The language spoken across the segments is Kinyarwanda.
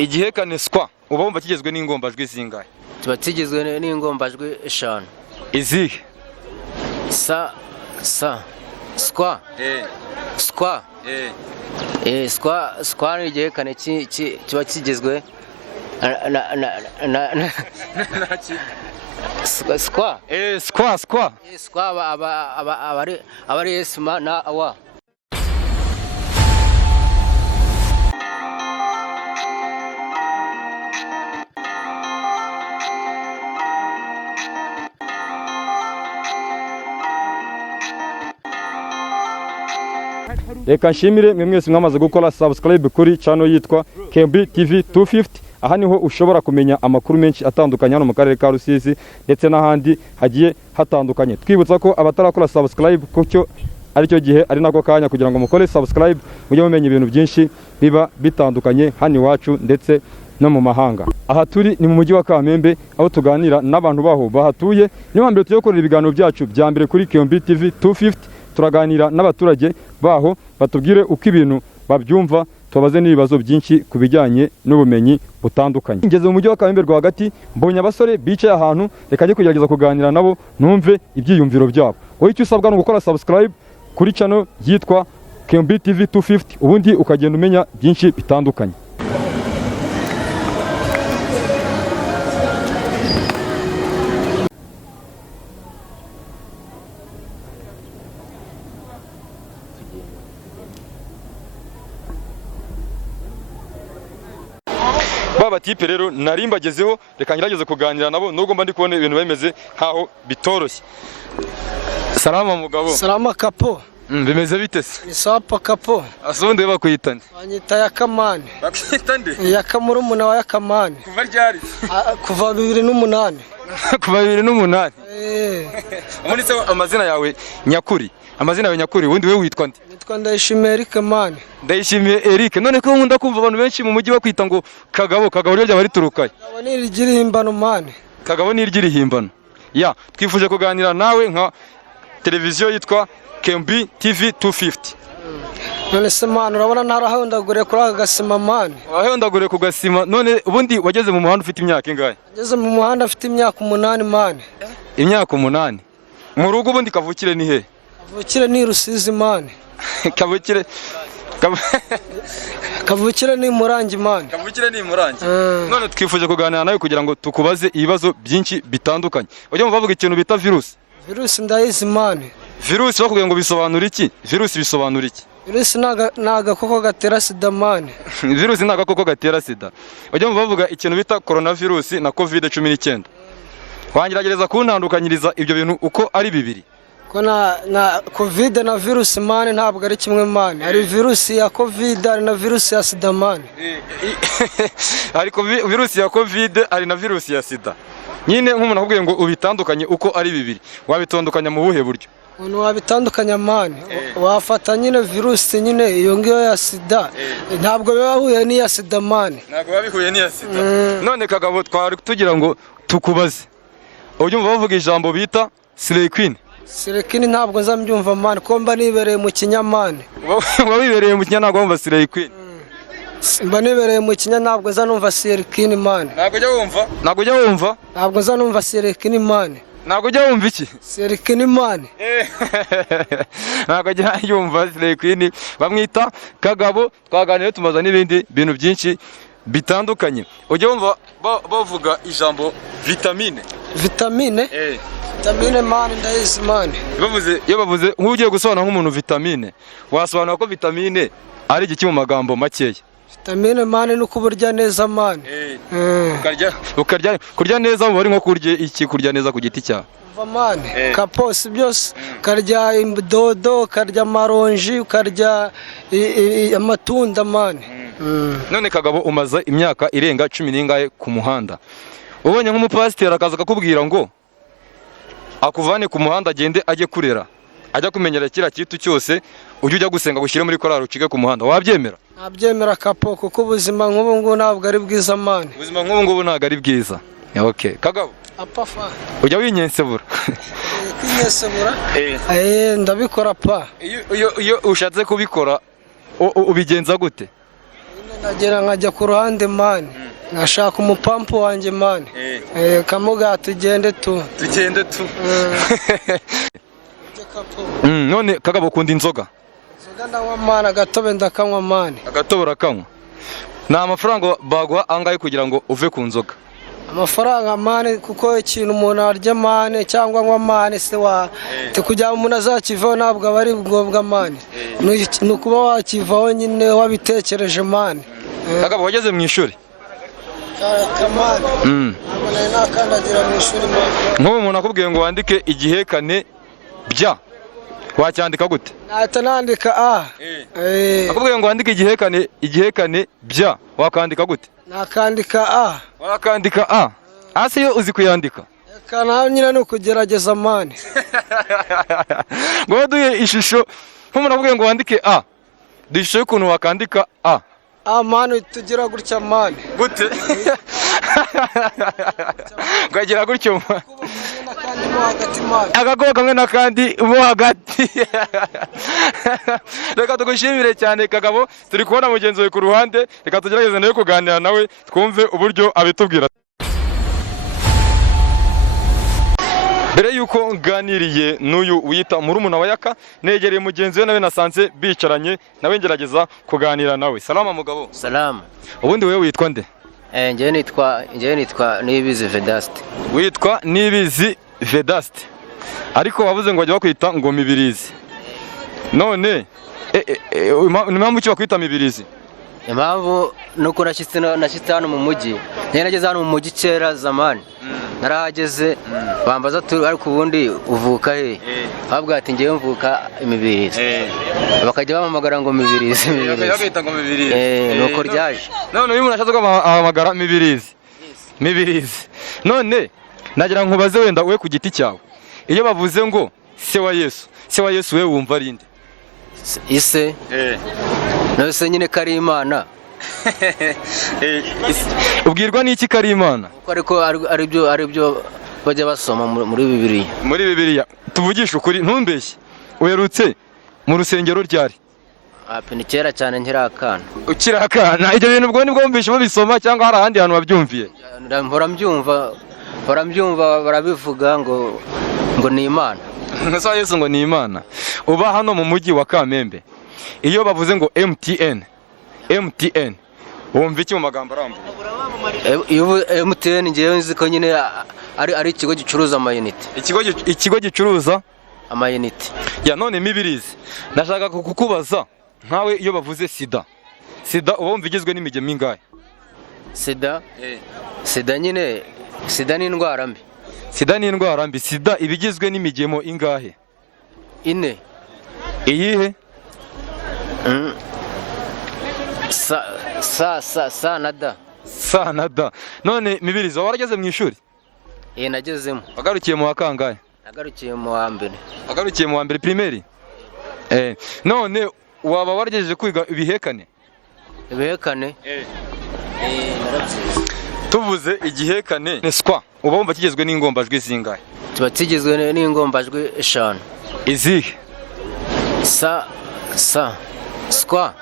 igihekane skwa uba wumva kigezwe n'ingombajwi zingahe? Tuba kigizwe n'ingombajwi 5. Izihe? Sa skwa skwa skwa ni igihekane kiba kigizwe skwa abari esma na awa. Reka nshimire mwe mwese mwamaze gukora subscribe kuri channel yitwa Kamembe TV 250. Aha niho ushobora kumenya amakuru menshi atandukanye hano mu karere ka Rusizi ndetse n'ahandi hagiye hatandukanye. Twibutsa ko abatarakora subscribe kucyo aricyo gihe ari nako kanya kugira ngo mukore subscribe mujye mumenya ibintu byinshi biba bitandukanye hano iwacu ndetse no mu mahanga. Aha turi ni mu mujyi wa Kamembe aho tuganira n'abantu baho bahatuye. Niyo hambere tuyo korera ibiganiro byacu bya mbere kuri Kamembe TV 250. Turaganira n'abaturage baho batubwire uko ibintu babyumva, tubabaze n'ibibazo byinshi kubijyanye n'ubumenyi butandukanye. Ngeze mu mujyi wa Kamembe rwagati mbonye abasore bicaye ahantu, reka njye kugerageza kuganira nabo numve ibyiyumviro byabo. Wowe icyo usabwa no gukora subscribe kuri channel yitwa Kamembe TV 250 ubundi ukagenda umenya byinshi bitandukanye. Baba tipe rero narimbagezeho, reka ngerageze kuganira nabo nubwo mba ndi kubona ibintu bimeze nkaho bitoroshye. Salama mugabo. Salama kapo. Bimeze bite se? Ni sapa kapo. Asonde bakwitane. Banyita yakamane. Bakwita nde? Yaka Murumuna wa yakamane. Kuva ryari? Kuva 2008. Kuva 2008. Muri se amazina yawe nyakuri. Amazina yawe nyakuri wundi we witwa nde? Nitwa Ndayishimiye Eric mane. Ndayishimiye Eric. None ko nkunda kumva abantu benshi mu mujyi bakwita ngo Kagabo ryo byaba riturukaye. Kagabo ni irigirihimbano mane. Kagabo ni irigirihimbano. Ya, twifuje kuganira nawe nka televiziyo yitwa Kamembe TV 250. None se mane urabona narahondagure kuri aka gasima mane. Wahondagure ku gasima. None ubundi wageze mu muhanda ufite imyaka ingahe? Ngeze mu muhanda afite imyaka 8 mane. Imyaka 8. Mu rugo ubundi kavukire ni he? Kavukire ni rusizi mane. Kavukire ni murangi mane. Kavukire ni murangi. None twifuje kuganira nawe kugira ngo tukubaze ibibazo byinshi bitandukanye. Ujye mu bavuga ikintu bita virus. Virus ndayizi mane. Virus bakubwiye ngo bisobanura iki? Virus bisobanura iki? Virus naga koko gatera sida mane. Virus naga koko gatera sida. Ujye mu bavuga ikintu bita coronavirus na COVID-19. Wangiragereza kuntandukanyiriza ibyo bintu uko ari bibiri. Ko na covid na virus mane ntabwo ari kimwe mane. Hari virus ya covid ari na virus ya sida mane. Hari virus ya covid ari na virus ya sida. Nyine nk'umuntu akubwiye ngo ubitandukanye uko ari bibiri. Wabitondukanya mu buhe buryo? Umuntu wabitandukanya mane. Wafata nyine virus nyine iyo ngiyo ya sida. Ntabwo bibahuye ni ya sida mane. Ntabwo babihuye ni ya sida. None Kagabo twari tugira ngo tukubaze. Ubyumva bavuga ijambo bita Slay Queen. Slay Queen ntabwo nzambyumva mane ko mba nibereye mu kinyamane. Wabibereye mu kinya ntabwo wumva Slay Queen. Mba nibereye mu kinya ntabwo nzanumva Slay Queen mane. Ntabwo ujya wumva? Ntabwo ujya wumva? Ntabwo nzanumva Slay Queen mane. Ntabwo ujya wumva iki? Slay Queen mane. Ntabwo ujya yumva Slay Queen. Bamwita Kagabo. Twaganiriye tumaza n'ibindi bintu byinshi bitandukanye. Ujya wumva bavuga ijambo vitamine. Vitamine? Vitamine mane ndayizi mane. Iyo bavuze nk'ugiye gusobanura nk'umuntu vitamine, wasobanura ko vitamine ari iki mu magambo makeya? Vitamine mane nuko uburya neza mane. Kurya neza mu bari nko kurya iki, kurya neza ku giti cyawe? Umva mane, kaposi byose, karya imdodo, karya maronji, karya amatunda mane. None Kagabo umaze imyaka irenga 10 n'ingahe ku muhanda. Ubonye nk'umupasiteri akaza akakubwira ngo akuvane ku muhanda agende ajye kurera, ajya kumenyera kira kitu cyose, ujye gusenga gushyire muri korari ucike ku muhanda, wabyemera? Nabyemera kapo kuko ubuzima nk'ubu ngubu ntabwo ari bwiza mane. Ubuzima nk'ubu ngubu ntabwo ari bwiza. Okay. Kagabo apafa ujya winyensebura? Kwinyensebura? ndabikora pa. Iyo ushatse kubikora ubigenza gute? Nagera nkajya ku ruhande mani ngashaka umupampu wanjye mani kamuga tugende tu none kagabo ukunda inzoga ndanywa mani agatobe ndakanywa mani agatobe urakanywa ni amafaranga baguha angahe kugira ngo uve ku nzoga amafaranga mani kuko ikintu umuntu arya mani cyangwa anywa mani se kugira ngo umuntu azakivaho ntabwo aba ari ngombwa mani ni ukuba wakivaho nyine wabitekereje mani. kagabo wageze mu ishuri nk'ubu umuntu akubwiye ngo wandike igihekane bya wacyandika gute? nahita nandika a. akubwiye ngo wandike igihekane bya wakandika gute? nakandika a. wakandika a hasi yo uzi kuyandika? reka nawe nyine ni ukugerageza mani. ngo duhe ishusho nk'umuntu akubwiye ngo wandike a, duhe ishusho y'ukuntu wakandika a. mani tugira gutya mani. gute? ukagira gutyo agakubo kamwe n'akandi mo hagati. reka tugushimire cyane kagabo, turi kubona mugenzi wawe ku ruhande, reka tugerageze nawe kuganira nawe twumve uburyo abitubwira. mbere yuko nganiriye n'uyu wita Murumuna wa Yaka, negereye mugenzi we nawe nasanze bicaranye nawe ngerageza kuganira nawe. Salama mugabo. Salama. ubundi wewe witwa nde? Njyewe nitwa Nibizi Vedaste. Witwa Nibizi Vedaste, ariko wavuze ngo bajya bakwita ngo Mibirizi. none impamvu ki bakwita Mibirizi? Impamvu nuko nashyitse hano mu mujyi. Nageze hano mu mujyi kera zamani. Narahageze bambaza turi ariko ubundi uvuka he? Babwa ati ngiye mvuka Imibirizi. Bakajya bamamagara ngo Mibirizi. Bakayita ngo Mibirizi. Nuko ryaje. none uyu muntu ashatse kwamamagara Mibirizi. Mibirizi. none nagira nkubaze wenda we ku giti cyawe, iyo bavuze ngo se wa Yesu we wumva ari nde? Ise nose nyine kari Imana. ubwirwa n'iki kari Imana? Ariko aribyo bajya basoma muri Bibiliya. Muri Bibiliya tuvugisha ukuri ntumbeshye, uherutse mu rusengero ryari? Ni kera cyane nkirakana. Ukirakana ibyo bintu ubwo nibwo wumvishe babisoma cyangwa hari ahandi hantu wabyumviye? Mpora mbyumva barabivuga ngo ni Imana. Nka Yesu ngo ni Imana. Uba hano mu mujyi wa Kamembe, iyo bavuze ngo MTN wumva iki mu magambo arambuye? MTN ngewe nzi ko nyine ari ikigo gicuruza amayinite. Ikigo gicuruza amayinite. none Mibirizi, nashaka kukubaza nkawe iyo bavuze sida uba wumva igizwe n'imigemo ingahe? Sida nyine ni indwara mbi. Sida iba igizwe n'imigemo ingahe? 4. Iyihe? Sa na da. none Mibirizi, warageze mu ishuri? Nagezemo. Wagarukiye mu wa kangahe? Nagarukiye mu wa mbere. Wagarukiye mu wa mbere primaire? none waba waragejeje kwiga ibihekane? Narabyize. tuvuze igihekane skwa, uba wumva kigizwe n'ingombajwi zingahe? Kiba kigizwe n'ingombajwi 5. Izihe? Skwa.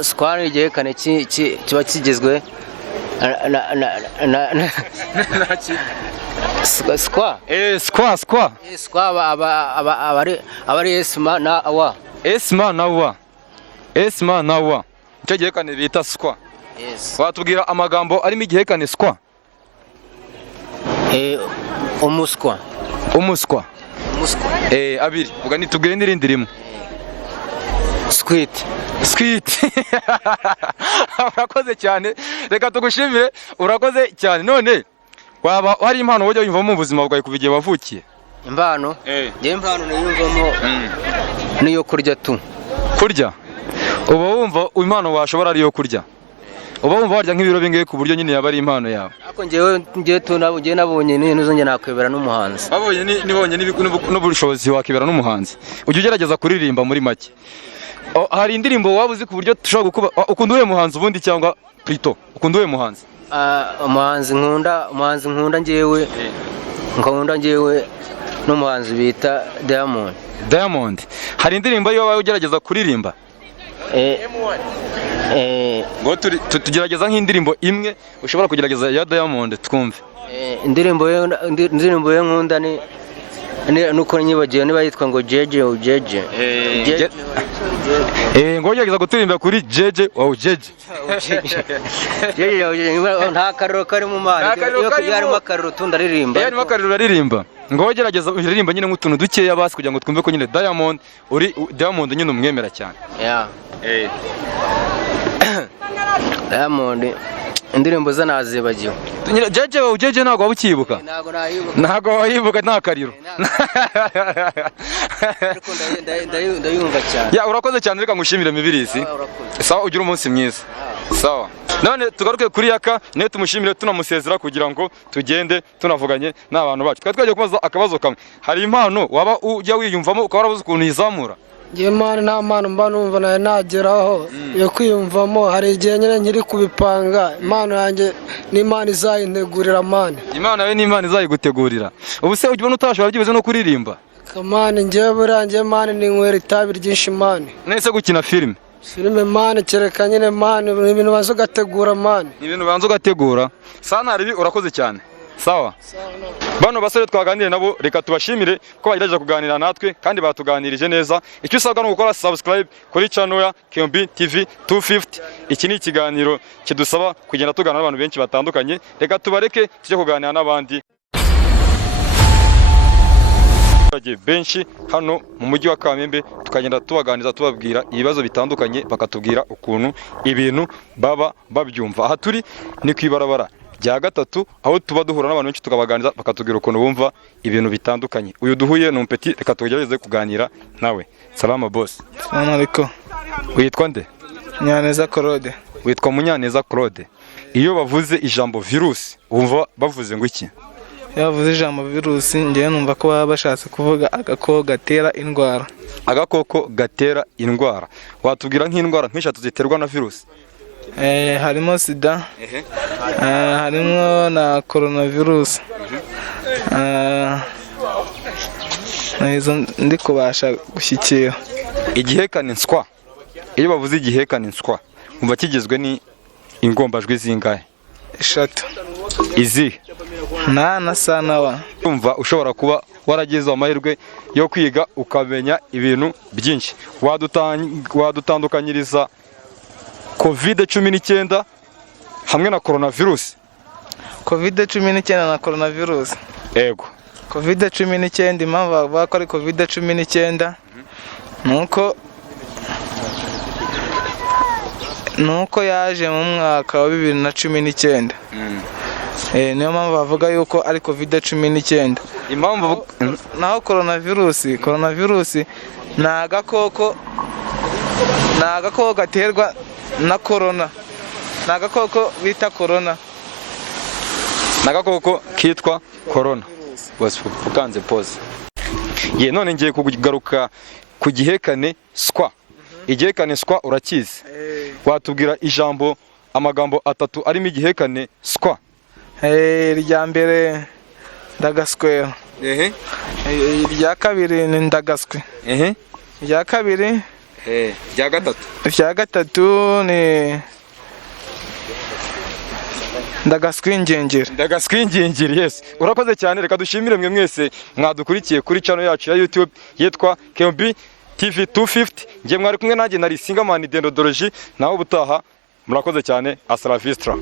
Skwa ni igihekane kiba kigizwe Skwa. Skwa aba ari esma na awa. Esma na wa. Icyo gihekane bita skwa. Watubwira amagambo arimo igihekane skwa? Umuswa. Abiri. Uga nitubwire n'irindi rimwe. Squid. Urakoze cyane, reka tugushimire, urakoze cyane. none waba hari impano wajya wumva mu buzima bwawe kuva igihe wavukiye? Impano? Impano niyumvamo niyo kurya tu. Kurya? uba wumva impano washobora ari yo kurya? uba wumva warya nk'ibiro bingahe ku buryo nyine yaba ari impano yawe? Ariko ngewe nabonye n'inzu nge nakwibera n'umuhanzi. Wabonye nibonye n'ubushobozi wakwibera n'umuhanzi. Ujya ugerageza kuririmba muri make. Hari indirimbo waba uzi ku buryo tushobora gukuba? Ukunda uwe muhanzi ubundi cyangwa Prito? Ukunda uwe muhanzi? Umuhanzi nkunda ngewe n'umuhanzi bita Diamond. Hari indirimbo yo waba ugerageza kuririmba? ngo tugerageza nk'indirimbo imwe ushobora kugerageza ya Diamond twumve. Indirimbo ye nkunda ni nuko nyibagiwe niba yitwa ngo jeje ujeje. Ngo ugerageza guturirimba kuri jeje wa ujeje. Nta kariro kari mu mari yo yarimo akariro tundaririmba. Yarimo akariro aririmba. Ngo ugerageza uririmba nyine nk'utuntu dukeya basi kugira ngo twumve ko nyine Diamond nyine umwemera cyane. Diamond indirimbo ze nazibagiwe. Jeje wa ujeje ntago wabukibuka. Ntago wayibuka nta kariro. Ndayumva cyane. Ya urakoze cyane reka ngushimire Mibirizi. Sawa ugira umunsi mwiza. Sawa. None tugaruke kuri Yaka ne tumushimire tunamusezera kugira ngo tugende tunavuganye n'abantu bacu. Twagiye kubaza akabazo kamwe. Hari impano waba ujya wiyumvamo ukaba warabuze ukuntu yizamura? Ngiye mani nta mpano mba numva nayo nageraho yo kwiyumvamo. Hari igihe nyine nkiri kubipanga. Impano yanjye ni Imana izayintegurira mani. Imana yawe ni Imana izayigutegurira. Ubu se ujya utashobora byibuze no kuririmba? Kamani ngiye burangiye mani ni nkwera itabi ryinshi mani. Nese gukina filime? Filime mani kereka nyine mani ibintu banza ugategura mani. Ibintu banza ugategura. Sana ribi urakoze cyane. Sawa. Bano basore twaganiriye nabo reka tubashimire ko bagerageje kuganira natwe kandi batuganirije neza. Icyo usabwa no gukora subscribe kuri channel ya KMB TV 250. Iki ni ikiganiro kidusaba kugenda tugana n'abantu benshi batandukanye. Reka tubareke tujye kuganira n'abandi benshi hano mu mujyi wa Kamembe, tukagenda tubaganiza tubabwira ibibazo bitandukanye, bakatubwira ukuntu ibintu baba babyumva. Aha turi ni kwibarabara rya gatatu, aho tuba duhura n'abantu benshi tukabaganiza bakatubwira ukuntu bumva ibintu bitandukanye. Uyu duhuye ni umpeti, reka tugerageze kuganira nawe. Salama boss. Salamu alaykum. Witwa nde? Munyaneza Claude. Witwa Munyaneza Claude. Iyo bavuze ijambo virusi wumva bavuze ngo iki? Iyo bavuze ijambo virusi ngiye numva ko baba bashatse kuvuga agakoko gatera indwara. Agakoko gatera indwara. Watubwira nk'indwara nk'eshatu ziterwa na virusi? Harimo sida, harimo na coronavirus, izo ndi kubasha gushyikira. Igihekane nswa. Iyo bavuze igihekane nswa umva kigizwe ni ingombajwi zingahe? 3. Izi na sana wa. Umva ushobora kuba waragize amahirwe yo kwiga ukamenya ibintu byinshi. Wadutandukanyiriza COVID-19 hamwe na coronavirus. COVID-19 na coronavirus. Ego. COVID-19 impamvu bavuga ko ari COVID-19 nuko yaje mu mwaka wa 2019. Niyo mpamvu bavuga yuko ari COVID-19. Impamvu naho coronavirus ni agakoko gaterwa na corona. Ni agakoko bita corona. Ni agakoko kitwa corona. Bose ukanze pause. None ngiye kugaruka ku gihekane swa. Igihekane swa urakizi? Watubwira ijambo amagambo atatu arimo igihekane swa? Irya mbere ndagaswera. Irya kabiri ni ndagaswe. Irya kabiri rya gatatu. Irya gatatu ni ndagaswingingiri. Ndagaswingingiri, yes. Urakoze cyane, reka dushimire mwe mwese mwadukurikiye kuri channel yacu ya YouTube yitwa KMB TV 250. Ngiye mwari kumwe nanjye nari Singamani Dendodology, naho ubutaha murakoze cyane. Asala Vistra.